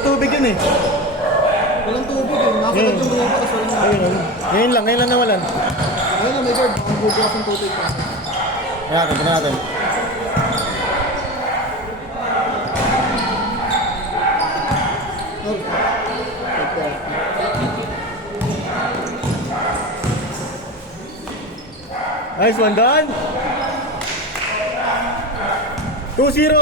walang tubig yun eh. Walang tubig eh. Nakalat yung mga kasi walang Ayun, ngayon lang nawalan. ayun na, may guard. Ang bubukas ng tubig pa. Tingnan natin. Nice one, done. 2-0.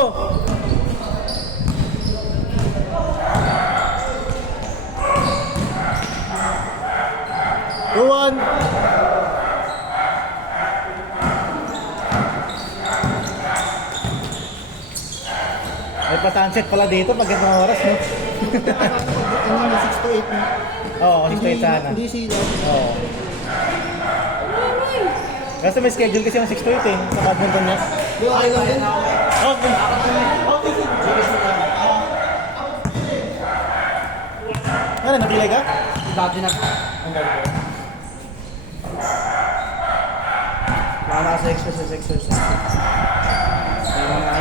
One. May pa-sunset pala dito pag ganung oras, no? Ano, 6 to 8 na. Oo, 6 to 8 sana. Hindi sila. Oo. Kasi may schedule kasi yung 6 to 8 eh, sa badminton niya. Di okay lang din. Okay. Ano, napilay ka? Dati na. Ang galing ko. Wala sa exercise. Mga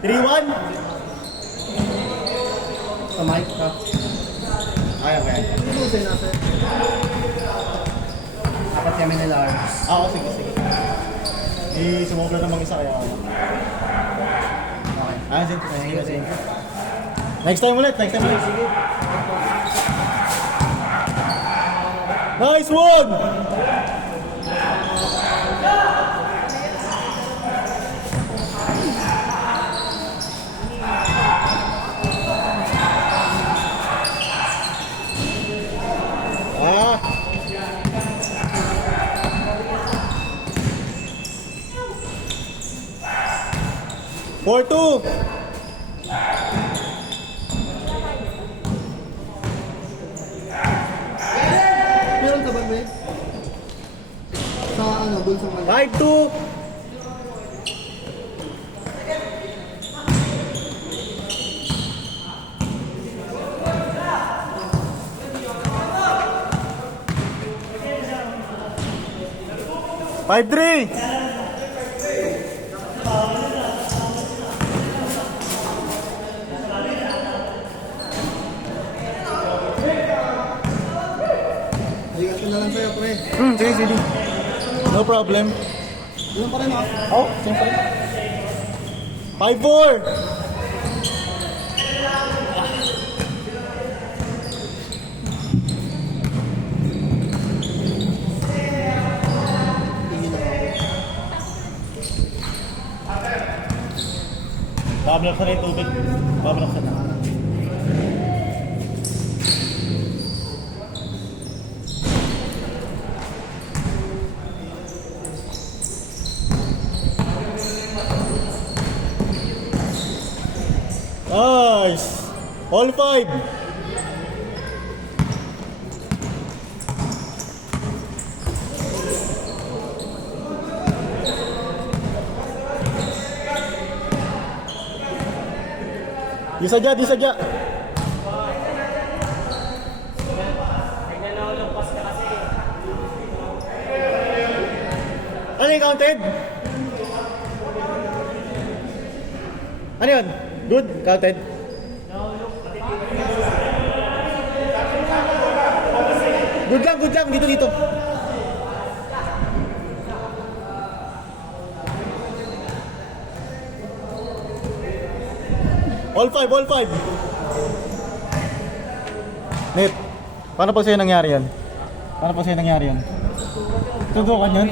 3-1? Sa mic ka. Ayaw kaya. Dapat kami nila arms. Oo, sige. Sumobra namang isa kaya. Okay. Sige. Next time ulit. Sige. Nice one! Ah! 4-2! Meron ka ba, Be? Sa ano, dun sa mga... 5-2! Five three. Ligat ko na lang sa'yo, pre. Sige. No problem. Doon pa rin ako. Oh, siyempre. 5-4. Tingin lang ako. Babaksan na yung tubig. Babaksan na. Nice! All five! Di sadya. Ano yung counted? Ano yun? Good? Counted? Good lang. Dito. All five. Nip, paano pag sa'yo nangyari yan? Tutukan yun?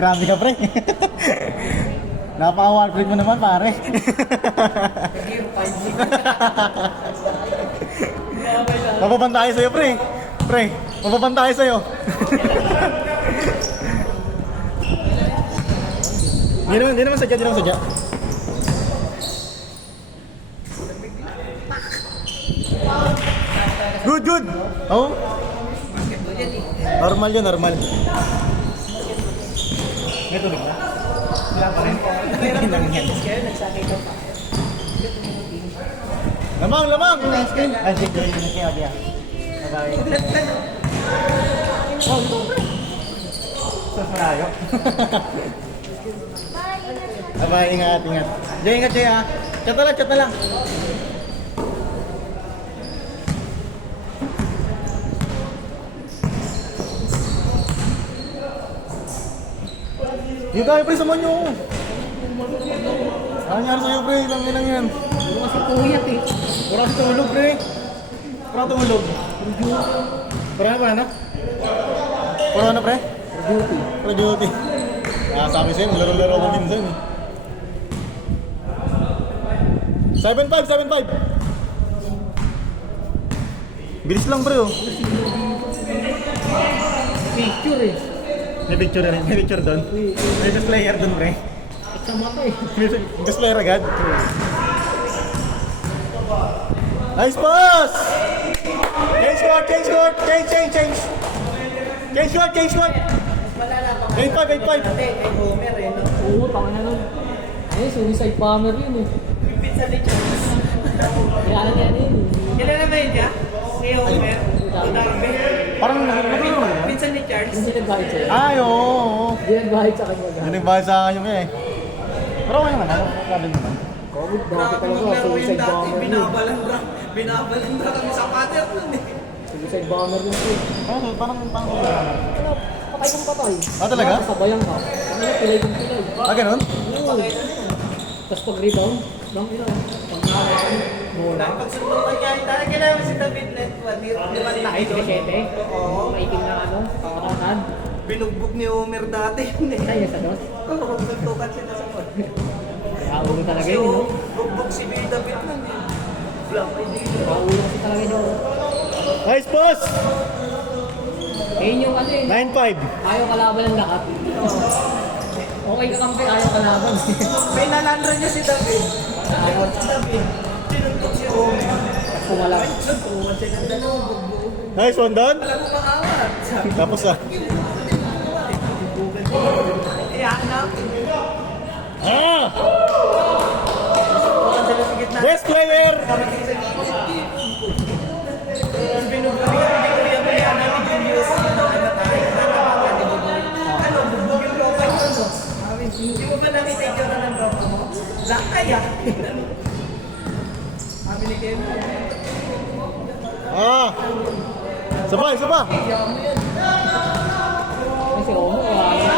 Grabe ka, pre. Napaka-warprint mo naman, pare. Mapapantahe sa'yo, pre. Mapapantahe sa'yo. Hindi naman sadya. Good. Oh. Normal yun. May tubig na? Wala pa rin. Lamang! Ay, sige, join na kayo. Bye-bye. Oh, ito pre. Sa salayo. Abay, ingat, ingat. Jay, ingat Jay ha. Chat na lang, chat na lang. Yung tayo pre, samahan nyo ako. Ano nangyari sa'yo pre? Ilang yan. Ano kasi puyat eh. Wala kasi tumulog pre. Wala tumulog. Parang ba na? Parang na pre? Duty. Pre duty. Ah, sabi sa'yo, laro-laro ko din sa'yo. 7-5, 7-5. Bilis lang pre oh. Picture eh. May picture rin, may picture doon. May just player doon pre. At sa mata eh. Just player agad. Nice pass! Change squad, change squad, change. Change squad. Malala pa. 8-5. Kay Homer eh. No? Oo, tanga na nun. Ay, suicide bomber yun eh. Pizza ni Charles. Kailangan niya yun. Kailangan ba yun ka? Kay Homer? Udarbe? Parang naging mo yun. Pizza ni Charles? Hindi nagbayad sa'yo. Ay, oo. Hindi nagbayad sa kanya. Hindi nagbayad sa akin yung eh. Pero okay naman, ano? Problem naman. COVID, dati talaga. Suicide bomber yun. Binabalandra kami sa pader nun eh. Suicide bomber yun eh. Parang Ano, patay kong patay. Ah, talaga? Sabayan ka. Ano, pilay kong pilay. Ah, ganun? Oo. Tapos pag-rebound, lang ilan. Pag-nawa ka, muna. Pagsunod niya, kailangan mo si David Letwan. Naman Nakit ka 7? Oo. Maitim na ano, pangkatasan. Binugbog ni Homer dati yun eh. Ay, sa dos. Oo, nagtukan sila sa pod. Kaulo talaga Si yun, no? bugbog si David nun eh. Black ay dito. Kaulo kasi talaga yun. Nice pass! Ayun yung ano yun. 9-5. Ayaw kalaban ng lakat. Okay ka kampi, ayaw kalaban. May nalandra niya si David. Ayaw. Si David. Sinuntok si Homer. At pumalak. Nagtukan siya ng dalawang bugbog. Nice one doon. Wala ko makawat. Sabi Tapos ah. Iyakan natin. Ah! Tukan sila sa gitna. Best player! Karating sa gitna. Binugbog niya. Hindi ko yan namin Julius. Ano, bugbog yung tropa yun. Hindi mo ba nakita yung tsura ng tropa mo? Lakay ah. Sabi ni Ken. Ah! Sabay, sabay! Ay, si Romo, wala na.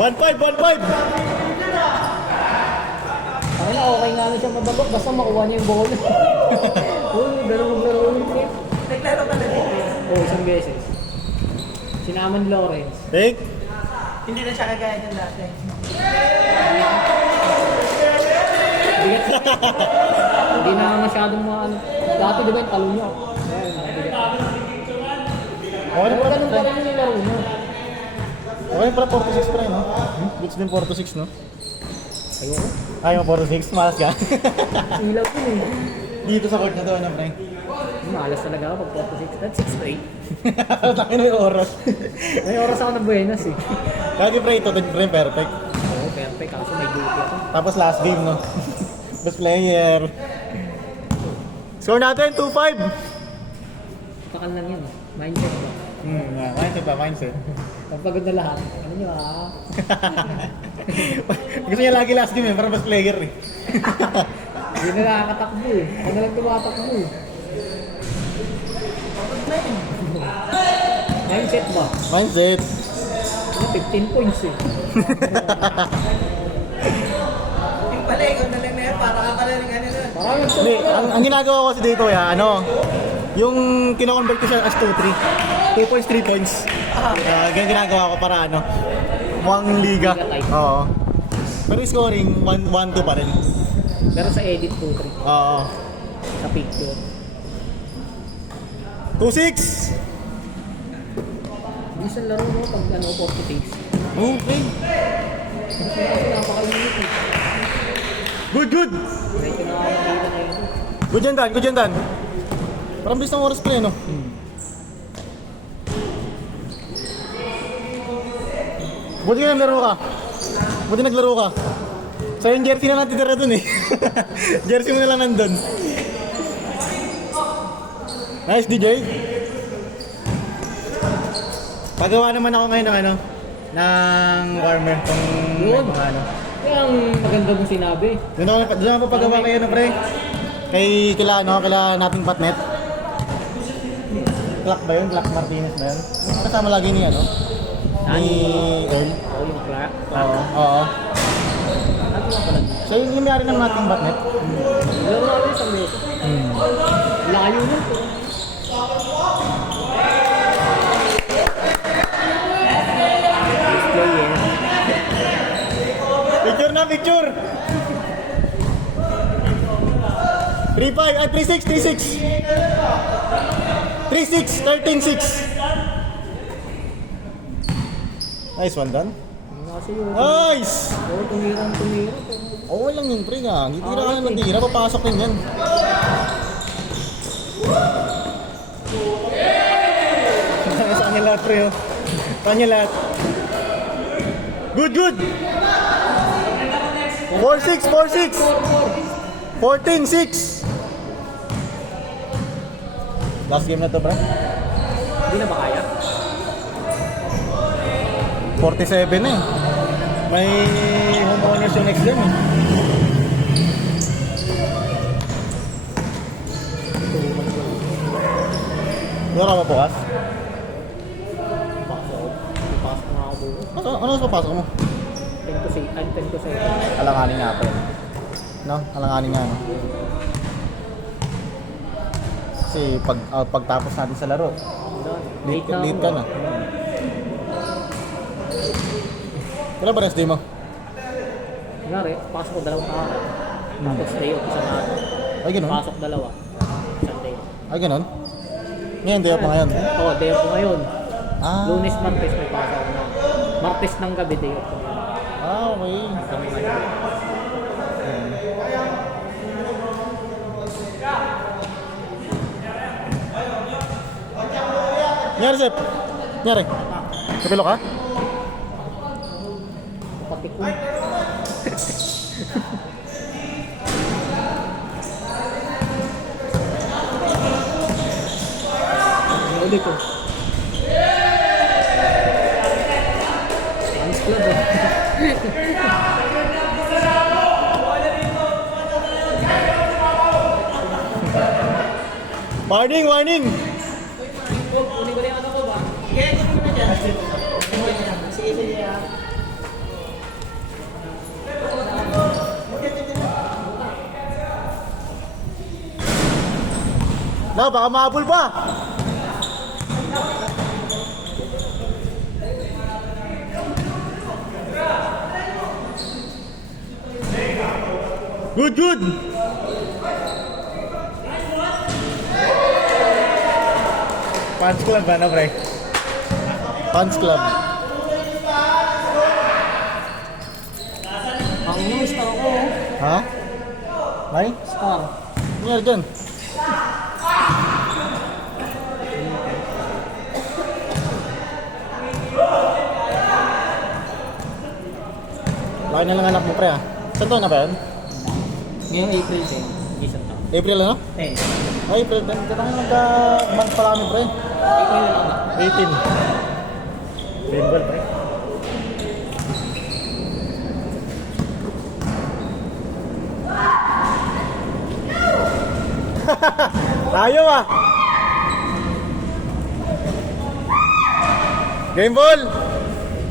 1-5, 1-5! Ay na, okay nga na siya mababak, basta makuha niya yung bola. Oo, laro yung trip. Naglaro ka na din. Oo, isang beses. Sinaman Lawrence. Take! Hindi na siya kagaya niyan dati. Bigat na. Hindi na masyadong ano. Dati di ba yung talo niya? Ayun, mabigat. Okay na Pero pala. ganun pa rin yung laro niya. Okay na pala 4-6 pa rin, no? Beats din 4-6, no? Ayoko. Ayaw 4-6, malas ka. Ilaw ko eh. Dito sa court na to, ano, pre? Malas talaga ako pag 46. That's 6-3. Takin na yung oras. May oras ako na Buenas eh. Lagi pre, ito din pre, perfect. Oo, perfect. Kaso may duty ako. Tapos last game, no? Best player. Score natin, 2-5! Pakal lang yan eh. Mindset ba? Mindset ba, mindset. Pagpagod na lahat. Ano nyo ah? Gusto niya lagi last game eh, para best player eh. Hindi na nakakatakbo eh. Ako na lang tumatakbo eh. Mindset ba? Mindset. Ano, 15 points eh. Yung pala, ikaw na lang na yan. Para ka pala ng ano nun. Parang Hindi, ang ginagawa ko kasi dito, ano, yung kino-convert ko siya as 2-3. 2 points, 3 points. Ganyan ginagawa ko para ano, mukhang liga. Oo. Pero yung scoring, 1-2 pa rin. Pero sa edit 2-3. Oo. Sa picture. 2-6! Minsan laro mo pag ano, 40 takes. Okay. Kasi napakalimit eh. Good! Medyo nakakakita na yun. Good yan, Dan. Parang bilis ng oras pa no? Buti ka naglaro ka. Buti naglaro ka. So yung jersey na natitira dun eh. Jersey mo na lang nandun. Nice, DJ. Pagawa naman ako ngayon ng ano, ng warmer. Kung Yun. mga ano. Kaya ang maganda mong sinabi. Doon ako pagawa kayo na pre. Kay kila nating patnet. Clark ba yun? Clark Martinez ba yun? Kasama lagi ni ano? Ni Earl. Oo, yung crack. Oo. Ano nga pala? Siya yung may-ari ng nating patnet. Laro namin sa mesa. Layo nun po. Display yan. Picture na, picture! 3-5, 3-6, 3-6! 3-6, 13-6! Nice one, Dan. Kasi yung... Nice! Oo, tumira. Oo lang yun, pre nga. Tira ka na ng tira, papasok din yan. Sa kanya lahat, pre, oh. Sa kanya lahat. Good, good! 4-6, 4-6! 14-6! Last game na to, pre. Hindi na ba kaya? 47 na eh. May homeowners yung next game eh. Wala ka ba bukas? Pasok na ako bukas. Ano mas papasok mo? 10 to 7. Alanganin nga pa yun. No? Alanganin nga no? Kasi pagtapos natin sa laro, late ka na. Wala ba rest day mo? Kunwari, pasok ko 2 araw. Tapos day off isang araw. Ay ganun? Pasok 2. Isang day. Ay ganun? Ngayon, day off pa ngayon. Oo, day off ko ngayon. Ah, Lunes, Martes may pasok ako na. Martes ng gabi, day off ko ngayon. okay. Kami ngayon. Nyari, Sep? Nyari? Kapilo ka? Kapatid ko. Ang ulit ko. Fans club eh. Warning, warning! Kunin ko na yung ano ko ba? Kaya ito muna dyan. Sige, sige. Na, baka mahabol pa! Good, good! Fans club ba na, pre? Fans club. Ang new star ako. Ha? May? Star. Nangyari dyan? Laki na lang anak mo, pre, ha? Saan taon na ba yan? Ngayong April 10. Isang taon. April, ano? 10. Ay, April 10. Ito na magka-month pala kami, pre. April na lang ba? 18. Baseball, pre. Ayaw ah! Game ball!